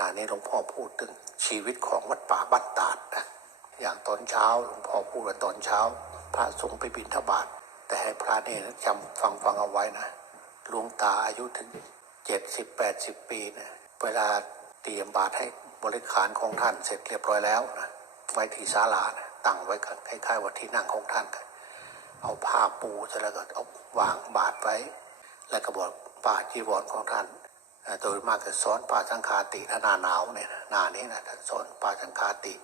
ณะนี้หลวงพ่อพูดถึงชีวิตของวัดป่าบ้านตาดนะอย่างตอนเช้าหลวงพ่อพูดว่าตอนเช้า พระสงฆ์ไปบิณฑบาตแต่ให้พระเนรจำฟังฟังเอาไว้นะหลวงตาอายุถึงเจ็ดสิบแปดสิบปีนะเวลาเตรียมบาตรให้บริขารของท่านเสร็จเรียบร้อยแล้วนะไว้ที่ศาลานะตั้งไว้กันคล้ายๆว่าที่นั่งของท่านกันเอาผ้าปูเสร็จแล้วก็เอาวางบาตรไว้ แล้วก็บอกป่าจีวรของท่าน โดยมากจะสอนป่าสังคาติถ้าหนาหนาวเนี่ยหนานี้นะท่านสอนป่าสังคาติ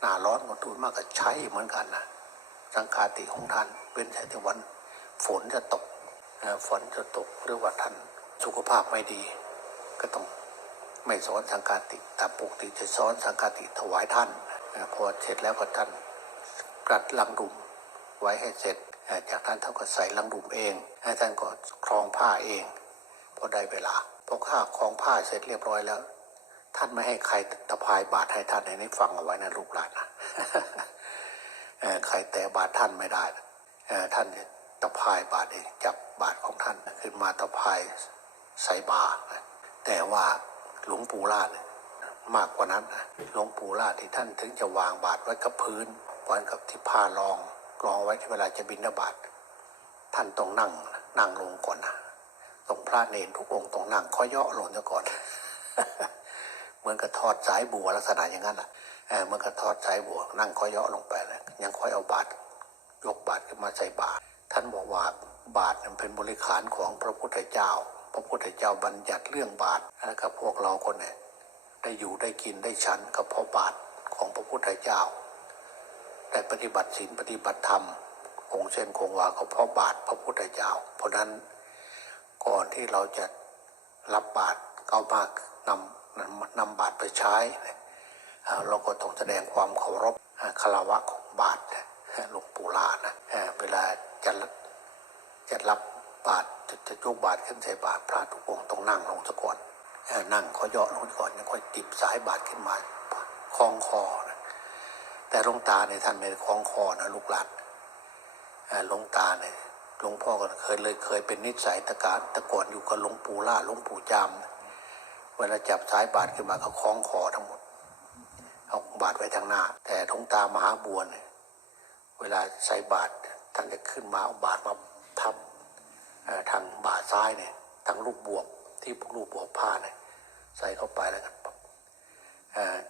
หนาร้อนก็ดูมากก็ใช้เหมือนกันนะสังคาติของท่านเป็นแต่ที่วันฝนจะตกฝนจะตกหรือว่าท่านสุขภาพไม่ดี ก็ต้องไม่สอนสังคาติแต่ปกติจะสอนสังคาติถวายท่านพอเสร็จแล้วก็ท่านกรัดลังดุมไว้ให้เสร็จอ่อจากนั้นท่านก็ใส่ลังดุมเอง ให้ท่านก็คล้องผ้าเองพอได้เวลา พอข้าคลองผ้าเสร็จเรียบร้อยแล้ว ท่านไม่ให้ใครตะพายบาตรให้ท่านในนี้ฟังเอาไว้นะลูกหลานนะใครแต่บาตรท่านไม่ได้ท่านตะพายบาตรเองจับบาตรของท่านขึ้นมาตะพายใส่บาแต่ว่าหลวงปู่ล่าเนี่ยมากกว่านั้นหลวงปู่ล่าที่ท่านถึงจะวางบาตรไว้กับพื้นไว้กับที่ผ้ารองรองไว้ที่เวลาจะบิณฑบาตท่านต้องนั่งนั่งลงก่อนนะ ตรงพระเนรทุกองค์ต้องนั่งค่อย่อลงซะก่อน เหมือนกับทอดสายบัวลักษณะอย่างนั้นอะเออเหมือนกับทอดสายบัวนั่งค่อย่อลงไปแล้วยังค่อยเอาบาตรยกบาตรขึ้นมาใส่บาตรท่านบอกว่าบาตรเป็นบริขารของพระพุทธเจ้า พระพุทธเจ้าบัญญัติเรื่องบาตรให้วกับพวกเราคนเนี่ยได้อยู่ได้กินได้ฉันกับพระบาทของพระพุทธเจ้าได้ปฏิบัติศีลปฏิบัติธรรมคงเส้นคงวากับพระบาทพระพุทธเจ้า เพราะนั้น ก่อนที่เราจะรับบาตรเอามานำนำนำบาตรไปใช้ เราก็ต้องแสดงความเคารพคารวะของบาตรหลวงปู่ลานะเวลาจะรับจะรับบาตรจะจะยกบาตรขึ้นใส่บาตรพระทุกองค์ต้องนั่งลงซะก่อนนั่งเขาย่อลงก่อนยังค่อยติบสายบาดขึ้นมาคล้องคอนะแต่หลวงตาในท่านในคล้องคอนะลูกหลานหลวงตาเนี่ย หลวงพ่อก็เคยเลยเคยเป็นนิสัยตะการต่ก่อนอยู่กับหลวงปู่ล่าหลวงปู่จามเวลาจับสายบาดขึ้นมาเขาคล้องคอทั้งหมดเอาบาดไว้ทางหน้า แต่หลวงตามหาบัวเนี่ยเวลาใส่บาดท่านจะขึ้นมาเอาบาดมาทับทางบ่าซ้ายเนี่ยทางลูกบวกที่พวกลูกบวกผ้าเนี่ยใส่เข้าไปแล้วกัน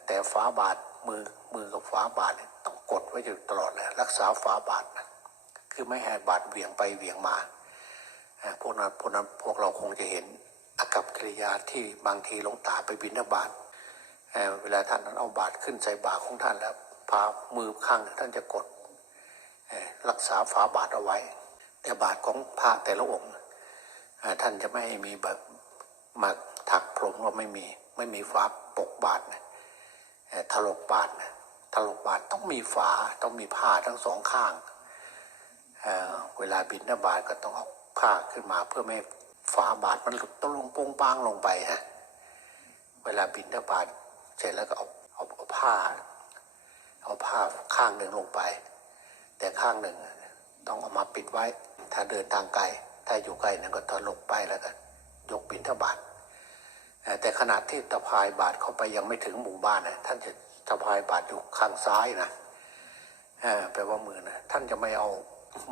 แต่ฝาบาทมือมือกับฝาบาทเนี่ยต้องกดไว้อยู่ตลอดเลยรักษาฝาบาทนะ คือไม่ให้บาทเหวี่ยงไปเหวี่ยงมาพวกนั้นพวกนั้นพวกเราคงจะเห็นอากับกิริยาที่บางทีหลวงตาไปบิณฑบาตเวลาท่านเอาบาทขึ้นใส่บาของท่านแล้วพามือข้างท่านจะกดรักษาฝาบาทเอาไว้ แต่บาทของพระแต่ละองค์ท่านจะไม่มีแบบมาถักพรมว่าไม่มีไม่มีฝาปกบาทนะถลกบาทนะถลกบาทต้องมีฝาต้องมีผ้าทั้งสองข้าง เเวลาบินหน้าบาทก็ต้องเอาผ้าขึ้นมาเพื่อไม่ฝาบาทมันหลุดต้องลงโป้งปางลงไปฮะเวลาบินหน้าบาทเสร็จแล้วก็เอาเอาเอาผ้า เอาผ้าข้างหนึ่งลงไป แต่ข้างหนึ่งต้องเอามาปิดไว้ ถ้าเดินทางไกลถ้าอยู่ไกลนั้นก็ถลกไปแล้วก็ยกบินทบาทแต่ขณะที่ตะพายบาทเข้าไปยังไม่ถึงหมู่บ้านนะท่านจะตะพายบาทอยู่ข้างซ้ายนะแปลว่ามือนะท่านจะไม่เอา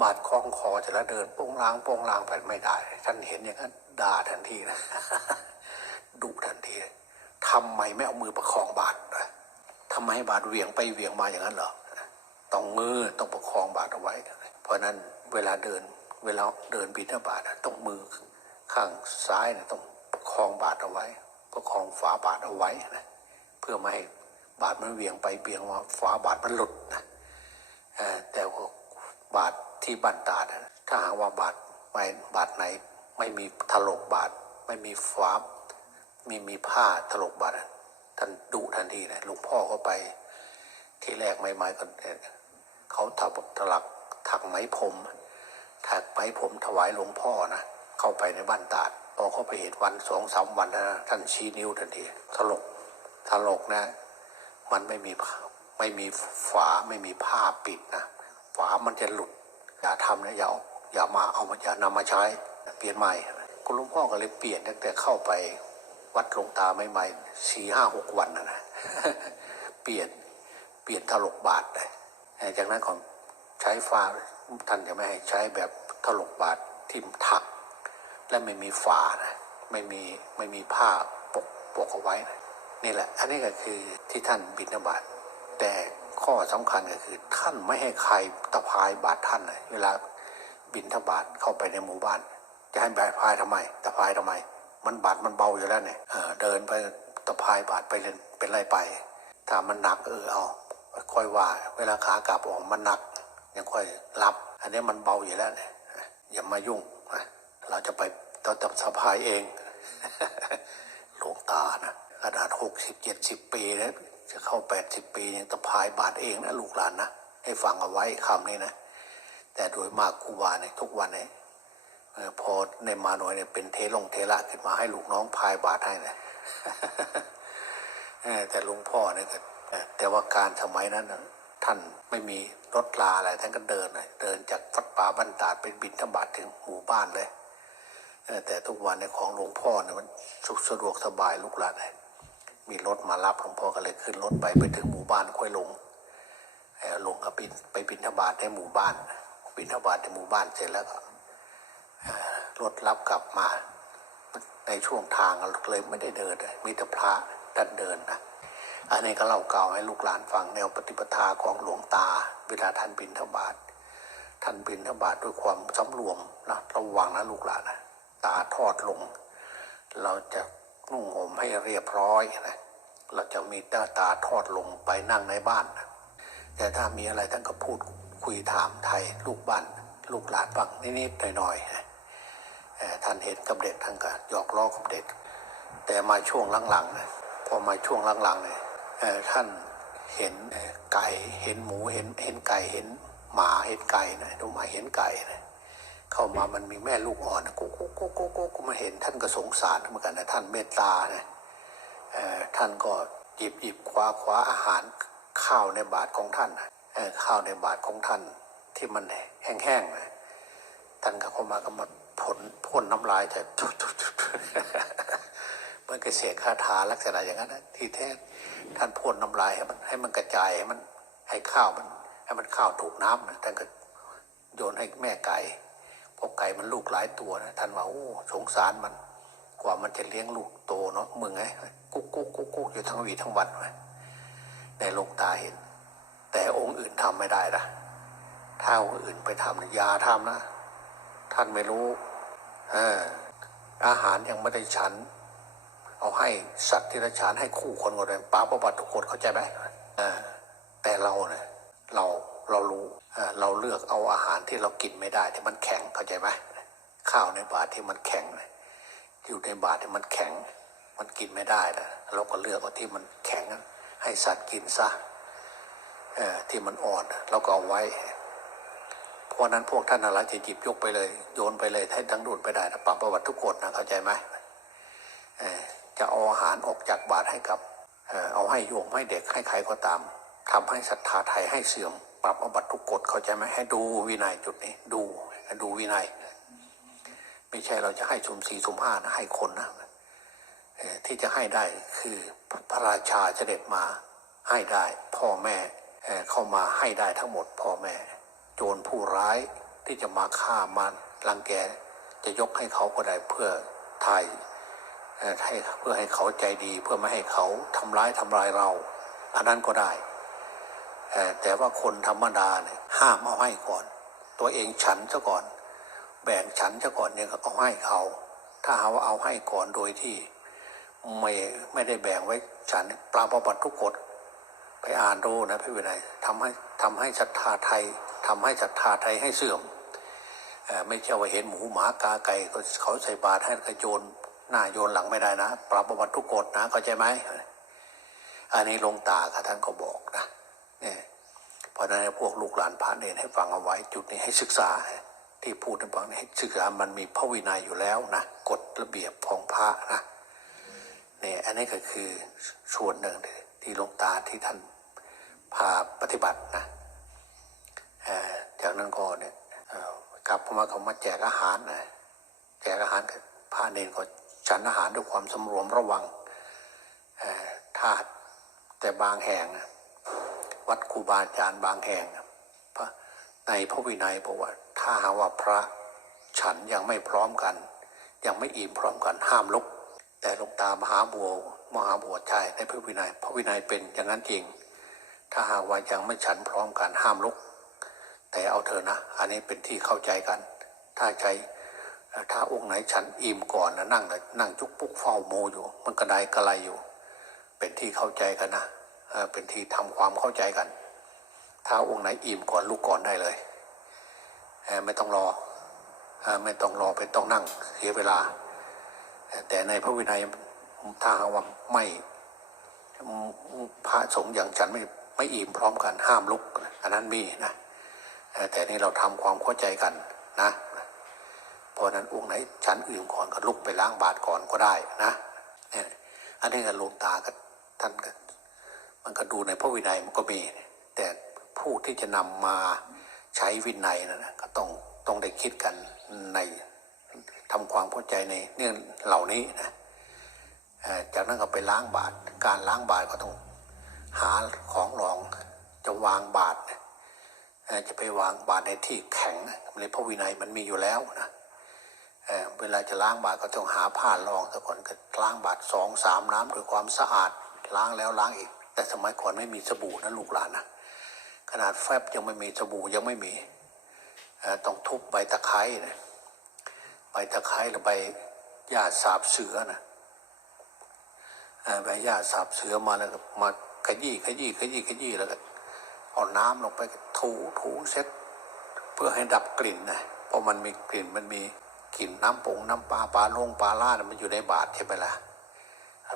บาทคล้องคอจะแล้วเดินโป้งลางโป้งลางไปไม่ได้ ท่านเห็นอย่างนั้นด่าทันทีนะดุทันทีทำไมไม่เอามือประคองบาทนะทำไมบาทเหวี่ยงไปเหวี่ยงมาอย่างนั้นเหรอต้องมือต้องประคองบาทเอาไว้ เพราะนั้นเวลาเดินเวลาเดินบิณฑบาตต้องมือข้างซ้ายนะต้องประคองบาทเอาไว้ ประคองฝาบาทเอาไว้นะเพื่อไม่ให้บาทมันเหวี่ยงไปเบี่ยงมาฝาบาทมันหลุดนะแต่ว่าบาท ที่บันตาดนะถ้าหากว่าบาทไม่บาทไหน ไม่มีถลกบาทไม่มีฝามีมีผ้าถลกบาทอะท่านดุทันทีนะหลวงพ่อก็ไป ที่แรกใหม่ๆก็เขาทับถลักถักไหมพรมถักไหมพรมถวายหลวงพ่อนะเข้าไปในบ้านตาดพอเข้าไปเห็นวันสองสามวันนะท่านชี้นิ้วทันทีถลกถลกนะ มันไม่มีไม่มีฝาไม่มีผ้าปิดนะฝามันจะหลุด อย่าทำนะอย่าเอาอย่ามาเอามาอย่านำมาใช้ เปลี่ยนใหม่คุณหลวงพ่อก็เลยเปลี่ยนตั้งแต่เข้าไปวัดหลวงตาใหม่ๆสี่ห้าหกวันนะนะเปลี่ยนเปลี่ยนถลกบาทเลยจากนั้นก็ใช้ฟ้าท่านจะไม่ให้ใช้แบบถลกบาททิ่มถัก และไม่มีฝานะไม่มีไม่มีผ้าปกปกเอาไว้นะนี่แหละ อันนี้ก็คือที่ท่านบิณฑบาตแต่ ข้อสำคัญก็คือ ท่านไม่ให้ใครตะพายบาทท่านนะเวลาบิณฑบาตเข้าไปในหมู่บ้าน จะให้บาทพายทำไม ตะพายทำไม มันบาทมันเบาอยู่แล้วเนี่ยเดินไปตะพายบาทไปเล่นเป็นไรไป ถ้ามันหนักเออเอาค่อยว่า เวลาขากลับออกมันหนัก ยังค่อยรับ อันนี้มันเบาอยู่แล้วเนี่ยอย่ามายุ่งเราจะไปต้องต้องสะพายเองหลวงตานะขนาดหกสิบเจ็ดสิบปีแล้วจะ เข้าแปดสิบปียังตะพายบาทเองนะลูกหลานนะให้ฟังเอาไว้คำนี้นะ แต่โดยมากครูบาเนี่ยทุกวันเนี่ยพอในมาหน่อยเนี่ยเป็นเทลงเทระขึ้นมาให้ลูกน้องพายบาทให้นะเออแต่ลวงพ่อเนี่ยแต่ว่าการสมัยนั้นท่านไม่มีรถลาอะไรท่านก็เดินนะเดินจากฟัดป่าบันตาดเป็นบินธบาตถึงหมู่บ้านเลยแต่ทุกวันในของหลวงพ่อเนี่ยมันสุขสะดวกสบายลูกหลานเลย มีรถมารับหลวงพ่อก็เลยขึ้นรถไปไปถึงหมู่บ้านค่อยลงลงกับบินไปบินธบาตในหมู่บ้าน บินธบาตในหมู่บ้านเสร็จแล้วก็รถรับกลับมาในช่วงทางเลยไม่ได้เดินเลยมีแต่พระดันเดินนะอันนี้ก็เล่าเก่าให้ลูกหลานฟังแนวปฏิปทาของหลวงตา เวลาท่านบินทบาทท่านบินทบาทด้วยความสำรวมนะระวังนะลูกหลานนะตาทอดลง เราจะ นุ่งห่มให้เรียบร้อยนะเราจะมีตาตาทอดลงไปนั่งในบ้านนะแต่ถ้ามีอะไรท่านก็พูดคุยถามไทยลูกบ้านลูกหลานฟังนิดๆหน่อยๆนะท่านเห็นกับเด็กท่านก็หยอกล้อกับเด็ก แต่มาช่วงหลังๆนะพอมาช่วงหลังๆเนี่ยท่านเห็นไก่เห็นหมูเห็นเห็นไก่เห็นหมาเห็นไก่นะดูมาเห็นไก่นะ เข้ามามันมีแม่ลูกอ่อนนะกุ๊กกุ๊กกุ๊กกุ๊กกุ๊กมาเห็นท่านก็สงสารเหมือนกันนะท่านเมตตานะเอ่อท่านก็หยิบหยิบคว้าคว้าอาหารข้าวในบาทของท่านข้าวในบาทของท่านที่มันแห้งๆนะท่านก็เข้ามาก็มาผลพ่นน้ำลายแต่เหมันกระเสกคาถาลักษณะอย่างนั้นนะที่แท้ท่านพ่นน้ำลายให้มันให้มันกระจายให้มันให้ข้าวมันให้มันข้าวถูกน้ำนะท่านก็โยนให้แม่ไก่ พราะไก่มันลูกหลายตัวนะท่านว่าโอ้สงสารมัน กว่ามันจะเลี้ยงลูกโตเนาะมึงไงกุ๊กกุ๊กกุ๊กกุ๊กอยู่ทั้งวีทั้งวันเลยในลงตาเห็น แต่องค์อื่นทำไม่ได้นะถ้าองค์อื่นไปทำนะยาทำนะ ท่านไม่รู้เอออาหารยังไม่ได้ฉัน เอาให้สัตว์ที่ละฉันให้คู่คนก็ได้ป้าประบัติทุกคนเข้าใจไหมเออแต่เราเนี่ยเรา เรารู้เราเลือกเอาอาหารที่เรากินไม่ได้ที่มันแข็งเข้าใจไหมข้าวในบาตรที่มันแข็งที่อยู่ในบาตรที่มันแข็ง มันกินไม่ได้นะเราก็เลือกเอาที่มันแข็งให้สัตว์กินซะที่มันอ่อนเราก็เอาไว้ เพราะนั้นพวกท่านอะไรจะหยิบยกไปเลย โยนไปเลยให้ทั้งดูดไปได้นะปรับประวัติทุกคนนะเข้าใจไหมจะเอาอาหารออกจากบาตรให้กับเอ่อเอาให้โยมให้เด็กให้ใครก็ตามทำให้ศรัทธาไทยให้เสื่อม ปรับประวัตทุกกฎเข้าใจไหมให้ดูวินัยจุดนี้ ดูให้ดูวินัย ไม่ใช่เราจะให้ชุมสี่ชุมห้านะให้คนนะที่จะให้ได้คือพระราชาเสด็จมาให้ได้ พ่อแม่เข้ามาให้ได้ทั้งหมด พ่อแม่ โจรผู้ร้ายที่จะมาฆ่ามันรังแกจะยกให้เขาก็ได้เพื่อไทยเอ่อให้เพื่อให้เขาใจดีเพื่อไม่ให้เขาทำร้ายทำลายเราอันนั้นก็ได้ แต่ว่าคนธรรมดาเนี่ยห้ามเอาให้ก่อน ตัวเองฉันซะก่อน แบ่งฉันซะก่อนเนี่ยก็เอาให้เขา ถ้าหาว่าเอาให้ก่อนโดยที่ไม่ไม่ได้แบ่งไว้ฉันปราบประบัติทุกกฎไปอ่านดูนะพี่วินัยทำให้ทำให้ศรัทธาไทยทำให้ศรัทธาไทยให้เสื่อมไม่ใช่ว่าเห็นหมูหมากาไก่เขาใส่บาตรให้กระโยนหน้าโยนหลังไม่ได้นะ ปรับประวัติทุกกฎนะเข้าใจไหมอันนี้ลงตาค่ะท่านก็บอกนะ เนี่ยเพราะนั้นพวกลูกหลานพระเนรให้ฟังเอาไว้จุดนี้ให้ศึกษา ที่พูดให้ฟังให้ศึกษามันมีพระวินัยอยู่แล้วนะกฎระเบียบของพระนะเนี่ยอันนี้ก็คือส่วนหนึ่งที่หลวงตาที่ท่านพาปฏิบัตินะจากนั้นก็เนี่ยกลับมาเขามาแจกอาหารนะแจกอาหารกับพระเนรก็ฉันอาหารด้วยความสำรวมระวังถ้าแต่บางแห่งนะ วัดครูบาอาจารย์บางแห่งในพระวินัยบอกว่า ถ้าหากว่าพระฉันยังไม่พร้อมกัน ยังไม่อิ่มพร้อมกันห้ามลุก แต่ลงตามหาบัวมหาบัวชายในพระวินัย พระวินัยเป็นอย่างนั้นจริง ถ้าหากว่ายังไม่ฉันพร้อมกันห้ามลุก แต่เอาเถอะนะ อันนี้เป็นที่เข้าใจกัน ถ้าใจถ้าองค์ไหนฉันอิ่มก่อนนะนั่งนั่งจุกปุกเฝ้าโมอยู่ มันกระไดกระไรอยู่ เป็นที่เข้าใจกันนะ เป็นที่ทำความเข้าใจกัน ถ้าองค์ไหนอิ่มก่อนลุกก่อนได้เลย ไม่ต้องรอไม่ต้องรอไปต้องนั่งเสียเวลา แต่ในพระวินัยถ้าหาว่าไม่พระสงฆ์อย่างฉันไม่ไม่อิ่มพร้อมกันห้ามลุก อันนั้นมีนะแต่นี่เราทำความเข้าใจกันนะเพราะนั้นองค์ไหนฉันอื่นก่อนก็ลุกไปล้างบาตรก่อนก็ได้นะเนี่ยอันนี้ก็หลวงตาก็ท่านก็ มันก็ดูในพระวินัยมันก็มี แต่ผู้ที่จะนำมาใช้วินัยนะนก็ต้องต้องได้คิดกันในทำความเข้าใจในเรื่องเหล่านี้นะจากนั้นก็ไปล้างบาตรการล้างบาตรก็ต้องหาของรองจะวางบาตรจะไปวางบาตรในที่แข็งในพระวินัยมันมีอยู่แล้วนะเเวลาจะล้างบาตรก็ต้องหาผ้ารองซะก่อนก็ล้างบาตรสองสามน้ำด้วยความสะอาดล้างแล้วล้างอีก แต่สมัยก่อนไม่มีสบู่นะลูกหลานนะขนาดแฟบยังไม่มีสบู่ยังไม่มีต้องทุบใบตะไคร้นะใบตะไคร้หรือใบหญ้าสาบเสือนะเอ่อใบหญ้าสาบเสือมาแล้วมาขยี้ขยี้ขยี้ขยี้แล้วก็เอาน้ำลงไปถูถูเช็ดเพื่อให้ดับกลิ่นนะเพราะมันมีกลิ่นมันมีกลิ่นน้ำปงน้ำปลาปลาลงปลาล่ามันอยู่ในบาทใช่ไหมล่ะ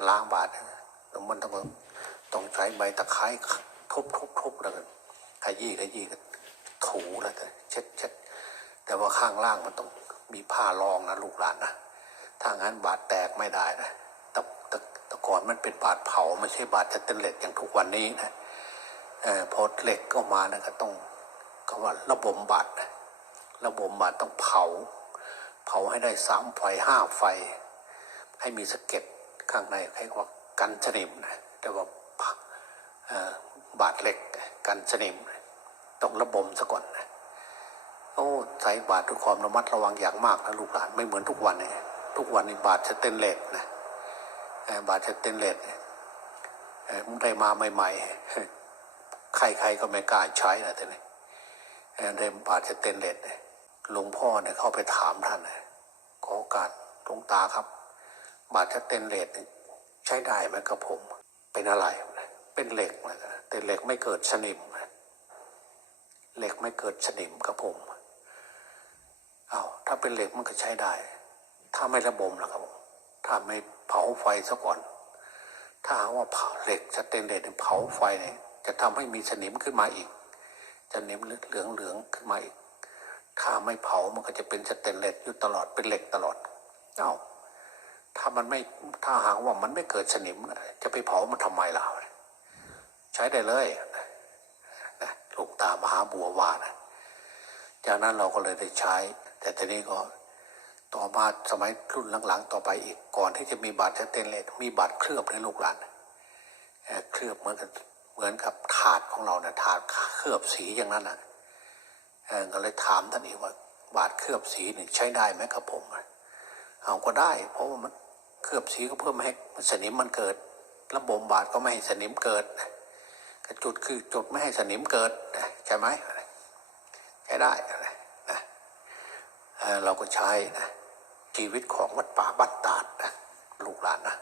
ล้างบาทแล้วมันต้อง ต้องใช้ใบตะไคร้ทุบทุบทุบแล้วก็ขยี้ขยี้ก็ถูแล้วก็เช็ดเช็ดแต่ว่าข้างล่างมันต้องมีผ้ารองนะลูกหลานนะถ้างั้นบาทแตกไม่ได้นะแต่แต่แต่ก่อนมันเป็นบาทเผาไม่ใช่บาทจะเต็นเหล็กอย่างทุกวันนี้นะอพอเหล็กก็มานะก็ต้องก็ว่าระบบบาดนะระบบบาดต้องเผา เผาให้ได้สามไฟห้าไฟ ให้มีสะเก็ดข้างในให้ว่ากันสนิมนะแต่ว่า บาดเหล็กกันสนิมต้องระบมซะก่อนนะโอ้ใส่บาดด้วยความระมัดระวังอย่างมากนะลูกหลานไม่เหมือนทุกวันเลยทุกวันในบาดสเตนเลสนะบาดสเตนเลสมันได้มาใหม่ๆ ใครๆก็ไม่กล้าใช้นะแต่นี่เรมบาดจะเต้นเลดเนี่ยหลวงพ่อเนี่ยเข้าไปถามท่านขอโอกาสหลวงตาครับ บาดจะเต้นเลดเนี่ยใช้ได้ไหมครับผมเป็นอะไร เป็นเหล็กแต่เหล็กไม่เกิดสนิมเหล็กไม่เกิดสนิมครับผมเอาถ้าเป็นเหล็กมันก็ใช้ได้ ถ้าไม่ระบมนะครับผมถ้าไม่เผาไฟซะก่อน ถ้าหากว่าเผาเหล็กสเตนเลสเผาไฟเนี่ยจะทำให้มีสนิมขึ้นมาอีกจะเน้มเหลืองเหลืองขึ้นมาอีก ถ้าไม่เผามันก็จะเป็นสเตนเลสอยู่ตลอดเป็นเหล็กตลอดเอ้าถ้ามันไม่ถ้าหากว่ามันไม่เกิดสนิมจะไปเผามันทำไมล่ะ ใช้ได้เลยนะนะหลูกตามหาบัววานะจากนั้นเราก็เลยได้ใช้ แต่ทีนี้ก็ต่อมาสมัยรุ่นหลังๆ ต่อไปอีกก่อนที่จะมีบาดสเตนเลสมีบาดเคลือบในลูกหลานเคลือบเหมือนกับเหมือนกับถาดของเราเนี่ยถาดเคลือบสีอย่างนั้นอะเอ่อก็เลยถามท่านอีกว่า บาดเคลือบสีนี่ใช้ได้ไหมครับผมเอาก็ได้ เพราะว่ามันเคลือบสีก็เพื่อไม่ให้สนิมมันเกิดระบบบาดก็ไม่ให้สนิมเกิดก็ จุดคือจุดไม่ให้สนิมเกิดใช่ไหมใช้ได้นะเราก็ใช้นะชีวิตของวัดป่าบ้านตาดนะลูกหลานนะ